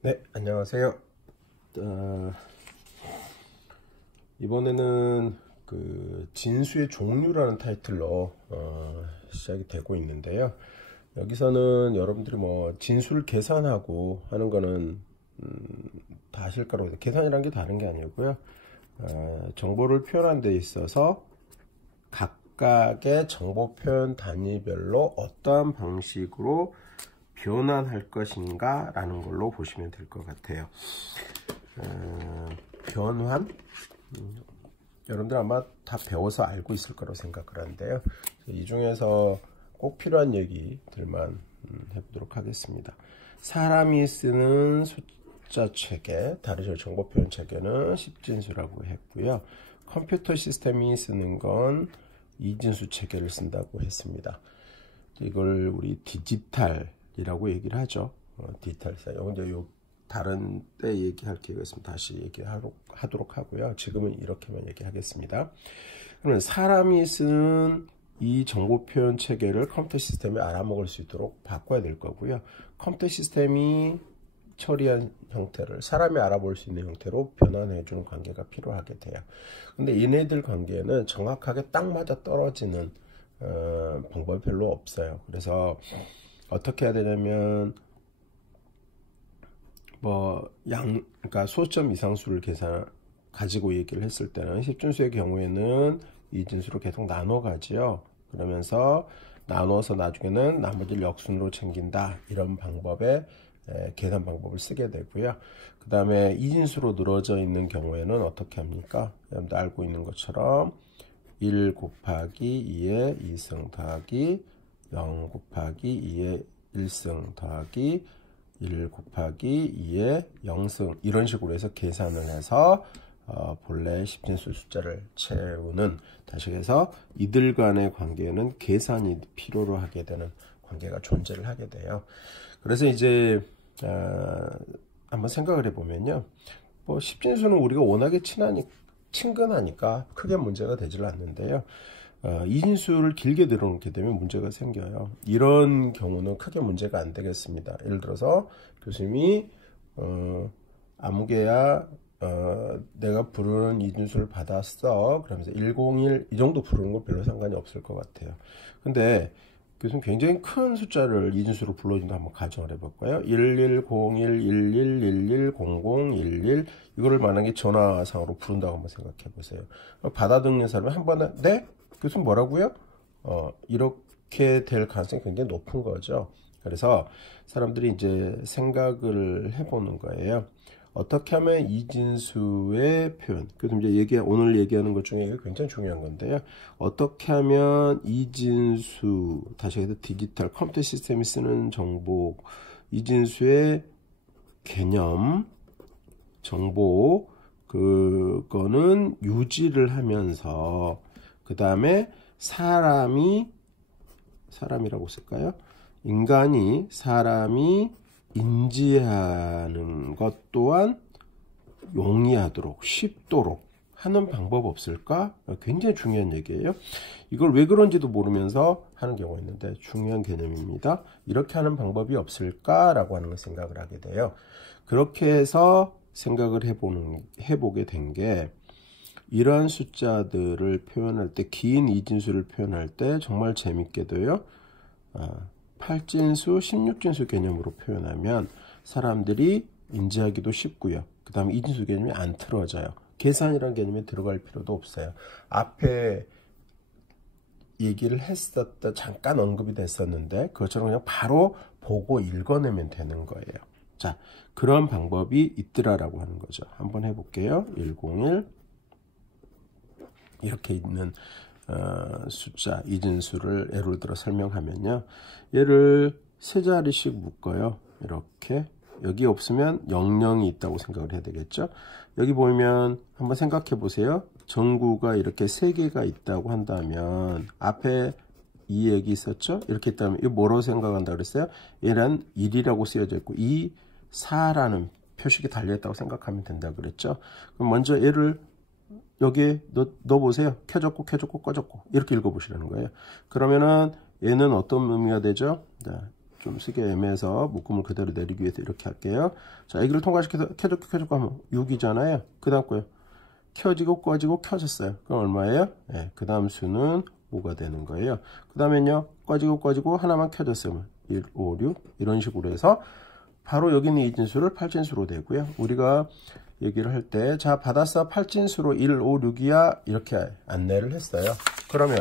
네, 안녕하세요. 어, 이번에는 그 진수의 종류라는 타이틀로 시작이 되고 있는데요. 여기서는 여러분들이 뭐 진수를 계산하고 하는 거는 다 아실 거라고 계산이란 게 다른 게 아니고요. 정보를 표현하는 데 있어서 각각의 정보 표현 단위별로 어떠한 방식으로 변환할 것인가 라는 걸로 보시면 될 것 같아요. 변환? 여러분들 아마 다 배워서 알고 있을 거라고 생각을 하는데요. 이 중에서 꼭 필요한 얘기들만 해보도록 하겠습니다. 사람이 쓰는 숫자 체계, 다르죠. 정보 표현 체계는 10진수라고 했고요. 컴퓨터 시스템이 쓰는 건 2진수 체계를 쓴다고 했습니다. 이걸 우리 디지털이라고 얘기를 하죠. 디지털 사용. 이제 요 다른 때 얘기할 기회가 있으면 다시 얘기하도록 하고요. 지금은 이렇게만 얘기하겠습니다. 그러면 사람이 쓰는 이 정보 표현 체계를 컴퓨터 시스템이 알아먹을 수 있도록 바꿔야 될 거고요. 컴퓨터 시스템이 처리한 형태를 사람이 알아볼 수 있는 형태로 변환해 주는 관계가 필요하게 돼요. 근데 얘네들 관계는 정확하게 딱 맞아 떨어지는 방법이 별로 없어요. 그래서 어떻게 해야 되냐면 그러니까 소수점 이상수를 가지고 얘기를 했을 때는 10진수의 경우에는 2진수로 계속 나눠 가지요. 그러면서 나눠서 나중에는 나머지를 역순으로 챙긴다. 이런 방법의 계산 방법을 쓰게 되고요. 그 다음에 2진수로 늘어져 있는 경우에는 어떻게 합니까? 여러분들 알고 있는 것처럼 1 곱하기 2의 2승 더하기 0 곱하기 2의 1승 더하기 1 곱하기 2의 0승 이런 식으로 해서 계산을 해서 본래 10진수 숫자를 채우는, 다시 해서 이들 간의 관계는 계산이 필요로 하게 되는 관계가 존재를 하게 돼요. 그래서 이제 한번 생각을 해보면요. 10진수는 우리가 워낙에 친근하니까 크게 문제가 되질 않는데요. 2진수를 길게 늘어놓게 되면 문제가 생겨요. 이런 경우는 크게 문제가 안 되겠습니다. 예를 들어서 교수님이 아무개야 내가 부르는 2진수를 받았어. 그러면서 101 이 정도 부르는 건 별로 상관이 없을 것 같아요. 근데 교수님 굉장히 큰 숫자를 2진수로 불러준다 한번 가정을 해볼까요? 1101, 11, 11, 00, 11 이거를 만약에 전화상으로 부른다고 한번 생각해 보세요. 받아 듣는 사람이 한 번에 네? 교수님 뭐라고요? 이렇게 될 가능성이 굉장히 높은 거죠. 그래서 사람들이 이제 생각을 해보는 거예요. 어떻게 하면 이진수의 표현, 그래서 이제 오늘 얘기하는 것 중에 이게 굉장히 중요한 건데요. 어떻게 하면 이진수, 다시 해서 디지털 컴퓨터 시스템이 쓰는 정보, 이진수의 개념, 정보, 그거는 유지를 하면서 그 다음에 사람이라고 쓸까요? 사람이 인지하는 것 또한 용이하도록 쉽도록 하는 방법 없을까? 굉장히 중요한 얘기예요. 이걸 왜 그런지도 모르면서 하는 경우가 있는데 중요한 개념입니다. 이렇게 하는 방법이 없을까라고 하는 걸 생각을 하게 돼요. 그렇게 해서 생각을 해보게 된 게, 이러한 숫자들을 표현할 때, 긴 이진수를 표현할 때 정말 재밌게도요. 8진수, 16진수 개념으로 표현하면 사람들이 인지하기도 쉽고요. 그 다음에 이진수 개념이 안 틀어져요. 계산이라는 개념에 들어갈 필요도 없어요. 앞에 얘기를 했었다, 잠깐 언급이 됐었는데 그것처럼 그냥 바로 보고 읽어내면 되는 거예요. 자, 그런 방법이 있더라라고 하는 거죠. 한번 해볼게요. 101 이렇게 있는 숫자 이진수를 예를 들어 설명하면요. 얘를 세 자리씩 묶어요. 이렇게 여기 없으면 00이 있다고 생각을 해야 되겠죠. 여기 보면 한번 생각해 보세요. 전구가 이렇게 3개가 있다고 한다면 앞에 이 얘기 있었죠. 이렇게 있다면 이거 뭐로 생각한다 그랬어요? 얘는 1이라고 쓰여져 있고 2, 4라는 표식이 달려있다고 생각하면 된다 그랬죠. 그럼 먼저 얘를 여기에 넣어보세요. 켜졌고 꺼졌고 이렇게 읽어보시라는 거예요. 그러면은 얘는 어떤 의미가 되죠? 자, 좀 쓰기 애매해서 묶음을 그대로 내리기 위해서 이렇게 할게요. 자, 여기를 통과시켜서 켜졌고 하면 6이잖아요. 그 다음 거요. 켜지고 꺼지고 켜졌어요. 그럼 얼마예요? 네, 그 다음 수는 5가 되는 거예요. 그 다음엔요, 꺼지고 하나만 켜졌으면 1, 5, 6 이런 식으로 해서 바로 여기 있는 이진수를 8진수로 되고요. 우리가 얘기를 할 때, 자, 받았어 8진수로 1, 5, 6이야 이렇게 안내를 했어요. 그러면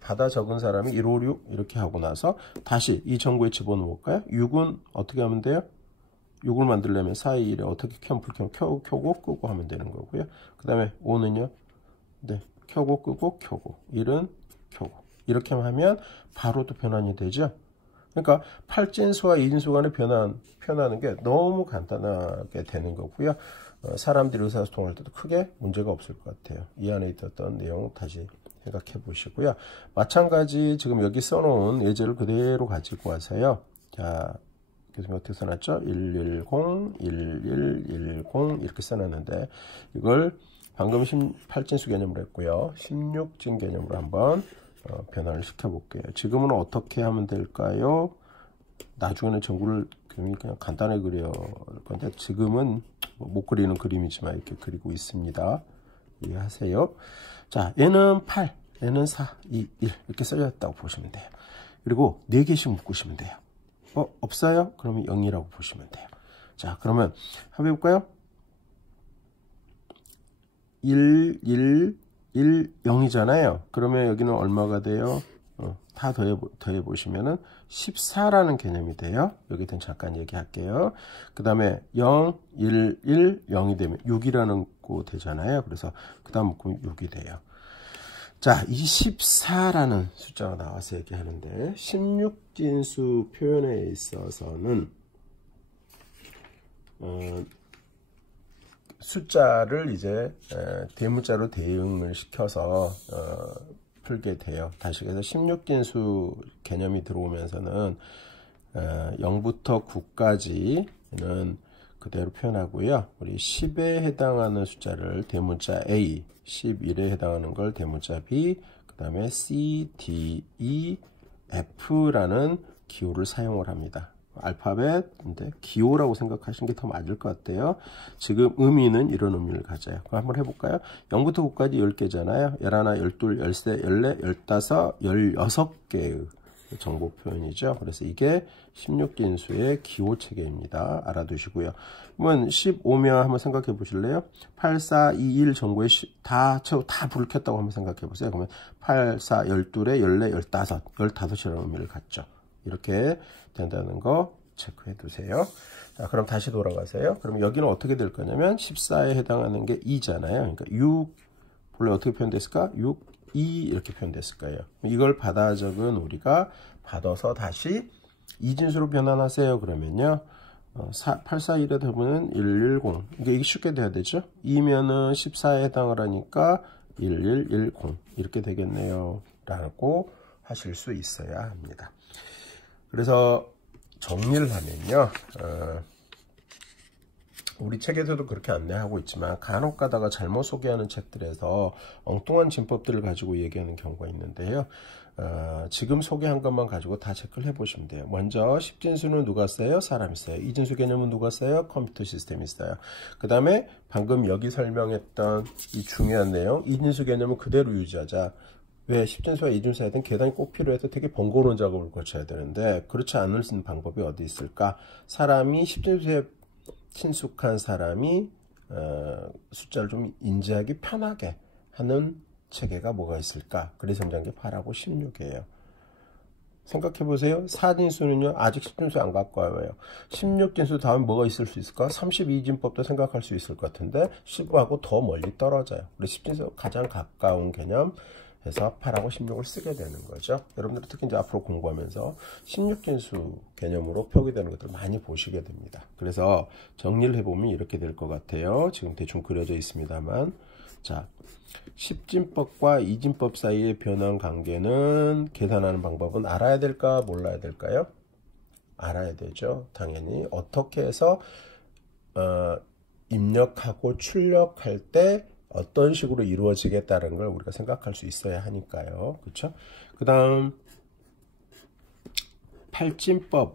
받아 적은 사람이 1, 5, 6 이렇게 하고 나서 다시 이 정보에 집어넣을까요? 6은 어떻게 하면 돼요? 6을 만들려면 4, 2, 1에 어떻게 켜고 끄고 하면 되는 거고요. 그 다음에 5는요. 네, 켜고 끄고 켜고 1은 켜고 이렇게 하면 바로 또 변환이 되죠. 그러니까 8진수와 2진수 간의 표현하는 게 너무 간단하게 되는 거고요. 사람들이 의사소통할 때도 크게 문제가 없을 것 같아요. 이 안에 있었던 내용 다시 생각해 보시고요. 마찬가지 지금 여기 써놓은 예제를 그대로 가지고 와서요. 자, 그래서 어떻게 써놨죠? 110, 1110 이렇게 써놨는데 이걸 방금 8진수 개념으로 했고요. 16진 개념으로 한번 변환을 시켜볼게요. 지금은 어떻게 하면 될까요? 나중에는 정구를 그냥 간단하게 그릴 건데 지금은 못 그리는 그림이지만 이렇게 그리고 있습니다. 이해하세요? 자, 얘는 8, 얘는 4, 2, 1 이렇게 써졌다고 보시면 돼요. 그리고 4개씩 묶으시면 돼요. 없어요? 그러면 0이라고 보시면 돼요. 자, 그러면 한번 해볼까요? 1, 1, 1, 0이잖아요. 그러면 여기는 얼마가 돼요? 다 더해 보시면은 14라는 개념이 돼요. 여기 대해서 잠깐 얘기할게요. 그 다음에 0, 1, 1, 0이 되면 6이라는 거 되잖아요. 그래서 그 다음 묶으면 6이 돼요. 자, 이 14라는 숫자가 나와서 얘기하는데 16진수 표현에 있어서는 숫자를 이제 대문자로 대응을 시켜서 풀게 돼요. 다시 그래서 16진수 개념이 들어오면서는 0부터 9까지는 그대로 표현하고요. 우리 10에 해당하는 숫자를 대문자 A, 11에 해당하는 걸 대문자 B, 그 다음에 C, D, E, F라는 기호를 사용을 합니다. 알파벳인데 기호라고 생각하시는 게 더 맞을 것 같아요. 지금 의미는 이런 의미를 가져요. 그럼 한번 해볼까요? 0부터 9까지 10개잖아요. 11, 12, 13, 14, 15, 16개의 정보 표현이죠. 그래서 이게 16진수의 기호 체계입니다. 알아두시고요. 그러면 15면 한번 생각해 보실래요? 8, 4, 2, 1 정보에 다 불을 켰다고 한번 생각해 보세요. 그러면 8, 4, 12, 14, 15, 15이라는 의미를 갖죠. 이렇게 된다는 거 체크해 두세요. 자, 그럼 다시 돌아가세요. 그럼 여기는 어떻게 될 거냐면 14에 해당하는 게 2잖아요. 그러니까 6, 원래 어떻게 표현됐을까? 6, 2 이렇게 표현됐을 거예요. 이걸 받아 적은 우리가 받아서 다시 2진수로 변환하세요. 그러면요. 8, 4, 1에 되면 110. 이게 쉽게 돼야 되죠. 2면은 14에 해당을 하니까 1110 이렇게 되겠네요. 라고 하실 수 있어야 합니다. 그래서 정리를 하면요. 우리 책에서도 그렇게 안내하고 있지만 간혹 가다가 잘못 소개하는 책들에서 엉뚱한 진법들을 가지고 얘기하는 경우가 있는데요. 지금 소개한 것만 가지고 다 체크를 해보시면 돼요. 먼저 10진수는 누가 써요? 사람이 써요. 2진수 개념은 누가 써요? 컴퓨터 시스템이 써요. 그 다음에 방금 여기 설명했던 이 중요한 내용 2진수 개념은 그대로 유지하자. 왜 10진수와 2진수 하여튼 계산이 꼭 필요해서 되게 번거로운 작업을 거쳐야 되는데 그렇지 않을 수 있는 방법이 어디 있을까? 사람이 10진수에 친숙한 사람이 숫자를 좀 인지하기 편하게 하는 체계가 뭐가 있을까? 그래서 점장 게 8하고 16이에요. 생각해 보세요. 4진수는요 아직 10진수 안 갖고 와요. 16진수 다음 뭐가 있을 수 있을까? 32진법도 생각할 수 있을 것 같은데 15하고 더 멀리 떨어져요. 그래서 10진수 가장 가까운 개념 해서 8하고 16을 쓰게 되는 거죠. 여러분들 특히 이제 앞으로 공부하면서 16진수 개념으로 표기되는 것들을 많이 보시게 됩니다. 그래서 정리를 해보면 이렇게 될 것 같아요. 지금 대충 그려져 있습니다만 자, 10진법과 2진법 사이의 변환 관계는 계산하는 방법은 알아야 될까 몰라야 될까요? 알아야 되죠. 당연히 어떻게 해서 입력하고 출력할 때 어떤 식으로 이루어지겠다는 걸 우리가 생각할 수 있어야 하니까요. 그렇죠? 그 다음 18진법,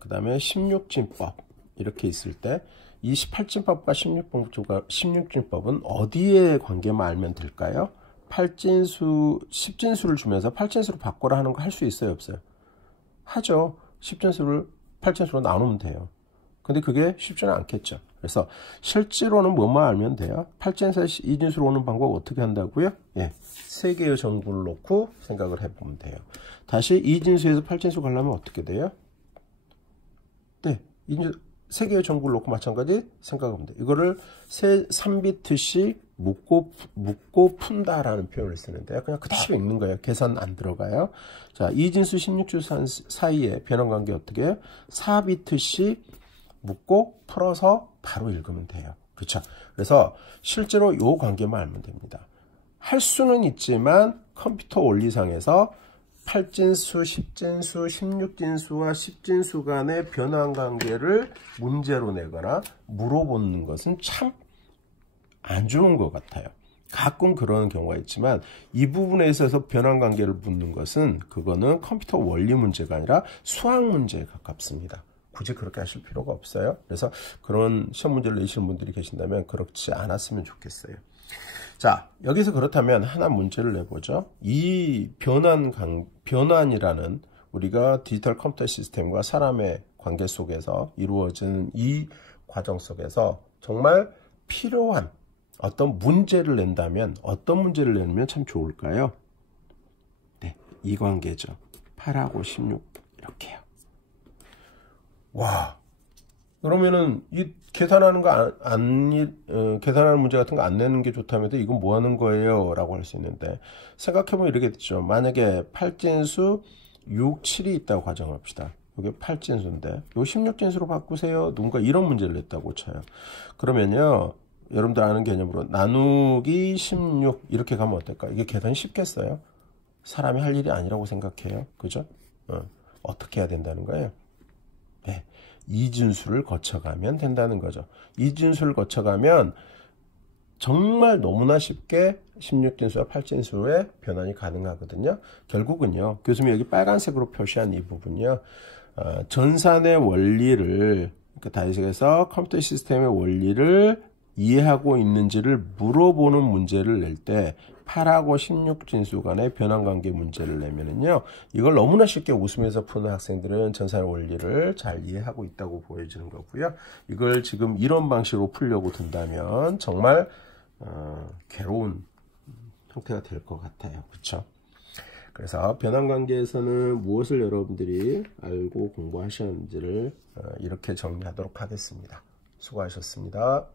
그 다음에 16진법 이렇게 있을 때 이 18진법과 16진법은 어디에 관계만 알면 될까요? 8진수, 10진수를 주면서 8진수로 바꿔라 하는 거 할 수 있어요, 없어요? 하죠. 10진수를 8진수로 나누면 돼요. 근데 그게 쉽지는 않겠죠. 그래서 실제로는 뭐만 알면 돼요? 8진수에서 2진수로 오는 방법 어떻게 한다고요? 예, 3개의 정구를 놓고 생각을 해보면 돼요. 다시 2진수에서 8진수 가려면 어떻게 돼요? 네, 3개의 정구를 놓고 마찬가지 생각하면 돼요. 이거를 3비트씩 묶고 푼다라는 표현을 쓰는데요. 그냥 그대로 읽는 거예요. 계산 안 들어가요. 자, 2진수 16진수 사이에 변환관계 어떻게 해요? 4비트씩 묶고 풀어서 바로 읽으면 돼요. 그렇죠? 그래서 실제로 요 관계만 알면 됩니다. 할 수는 있지만 컴퓨터 원리상에서 8진수, 10진수, 16진수와 10진수 간의 변환관계를 문제로 내거나 물어보는 것은 참 안 좋은 것 같아요. 가끔 그런 경우가 있지만 이 부분에 있어서 변환관계를 묻는 것은 그거는 컴퓨터 원리 문제가 아니라 수학 문제에 가깝습니다. 굳이 그렇게 하실 필요가 없어요. 그래서 그런 시험 문제를 내시는 분들이 계신다면 그렇지 않았으면 좋겠어요. 자, 여기서 그렇다면 하나 문제를 내보죠. 이 변환이라는 우리가 디지털 컴퓨터 시스템과 사람의 관계 속에서 이루어지는 이 과정 속에서 정말 필요한 어떤 문제를 낸다면 어떤 문제를 내면 참 좋을까요? 네, 이 관계죠. 8하고 16 이렇게요. 와, 그러면은 이 계산하는 거 계산하는 문제 같은 거 안 내는 게 좋다면서 이건 뭐 하는 거예요? 라고 할 수 있는데 생각해보면 이렇게 되죠. 만약에 8진수 6, 7이 있다고 가정합시다. 이게 8진수인데 요 16진수로 바꾸세요. 누군가 이런 문제를 냈다고 쳐요. 그러면요, 여러분들 아는 개념으로 나누기 16 이렇게 가면 어떨까? 이게 계산이 쉽겠어요? 사람이 할 일이 아니라고 생각해요. 그죠? 어떻게 해야 된다는 거예요? 네, 이진수를 거쳐가면 된다는 거죠. 이진수를 거쳐가면 정말 너무나 쉽게 16진수와 8진수의 변환이 가능하거든요. 결국은요, 교수님이 여기 빨간색으로 표시한 이 부분이요, 전산의 원리를, 그러니까 다이식에서 컴퓨터 시스템의 원리를 이해하고 있는지를 물어보는 문제를 낼 때 8하고 16진수 간의 변환관계 문제를 내면은요, 이걸 너무나 쉽게 웃으면서 푸는 학생들은 전산의 원리를 잘 이해하고 있다고 보여지는 거고요. 이걸 지금 이런 방식으로 풀려고 든다면 정말 괴로운 형태가 될 것 같아요. 그렇죠? 그래서 변환관계에서는 무엇을 여러분들이 알고 공부하셨는지를 이렇게 정리하도록 하겠습니다. 수고하셨습니다.